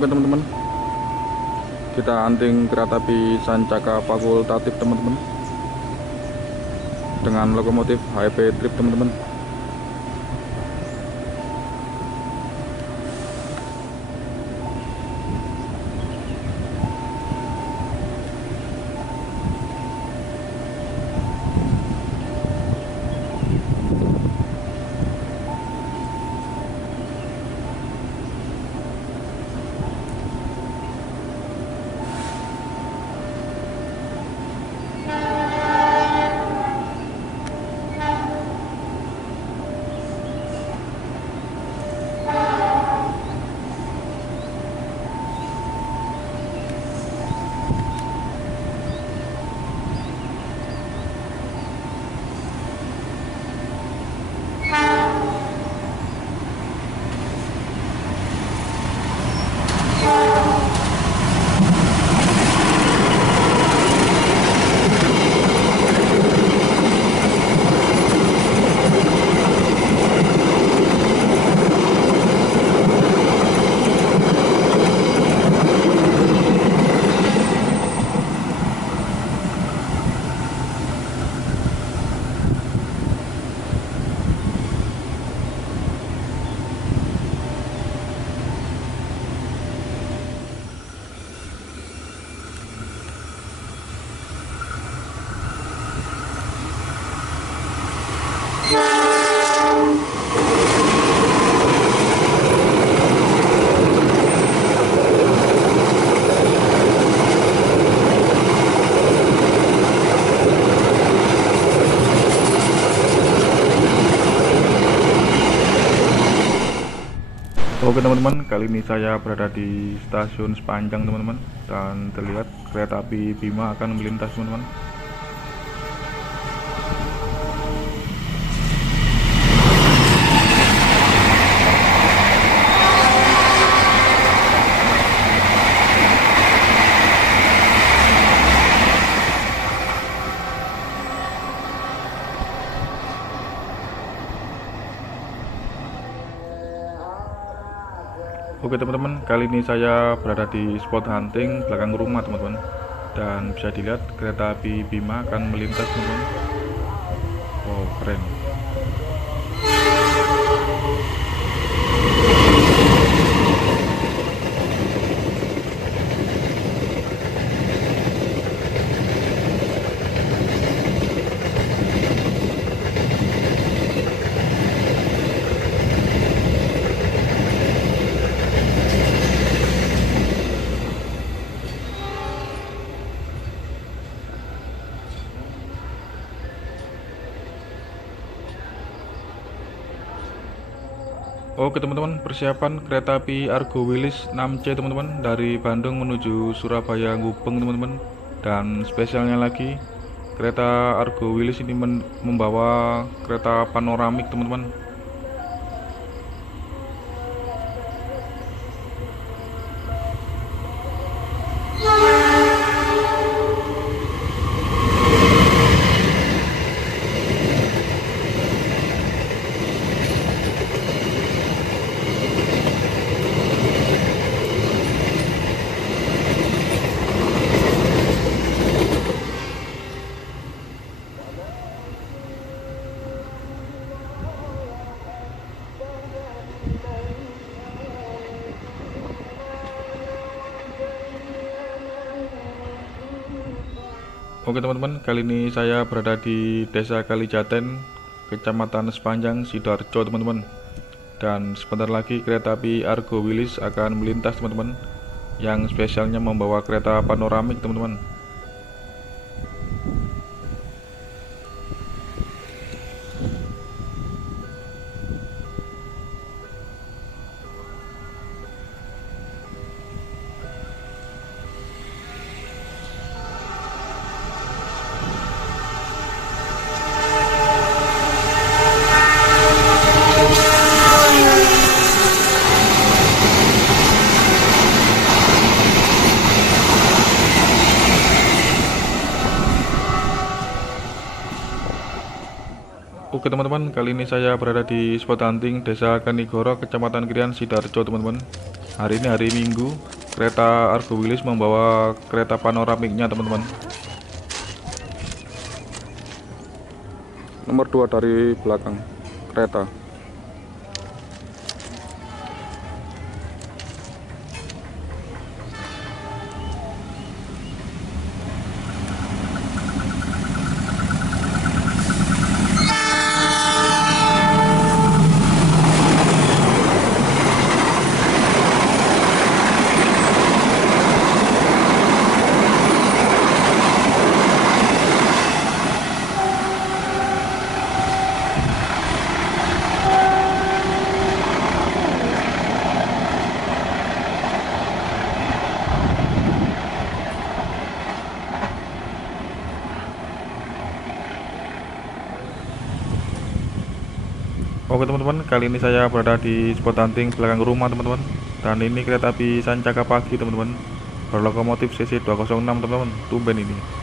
Oke teman-teman, kita hunting kereta api Sancaka fakultatif teman-teman, dengan lokomotif HEP Trip teman-teman. Oke teman-teman, kali ini saya berada di stasiun Sepanjang teman-teman, dan terlihat kereta api Bima akan melintas teman-teman. Oke teman-teman, kali ini saya berada di spot hunting belakang rumah teman-teman, dan bisa dilihat kereta api Bima akan melintas teman-teman. Oh keren. Oke teman-teman, persiapan kereta api Argo Wilis 6C teman-teman, dari Bandung menuju Surabaya Gubeng teman-teman. Dan spesialnya lagi, kereta Argo Wilis ini membawa kereta panoramik teman-teman. Oke teman-teman, kali ini saya berada di Desa Kalijaten, Kecamatan Sepanjang, Sidoarjo teman-teman. Dan sebentar lagi kereta api Argo Wilis akan melintas teman-teman, yang spesialnya membawa kereta panoramik teman-teman. Oke teman-teman, kali ini saya berada di spot hunting Desa Kanigoro, Kecamatan Krian, Sidoarjo teman-teman. Hari ini hari Minggu, kereta Argo Wilis membawa kereta panoramiknya teman-teman. Nomor 2 dari belakang kereta. Oke teman-teman, kali ini saya berada di spot hunting belakang rumah teman-teman. Dan ini kereta api Sancaka Pagi teman-teman, berlokomotif CC 206 teman-teman, tumben ini.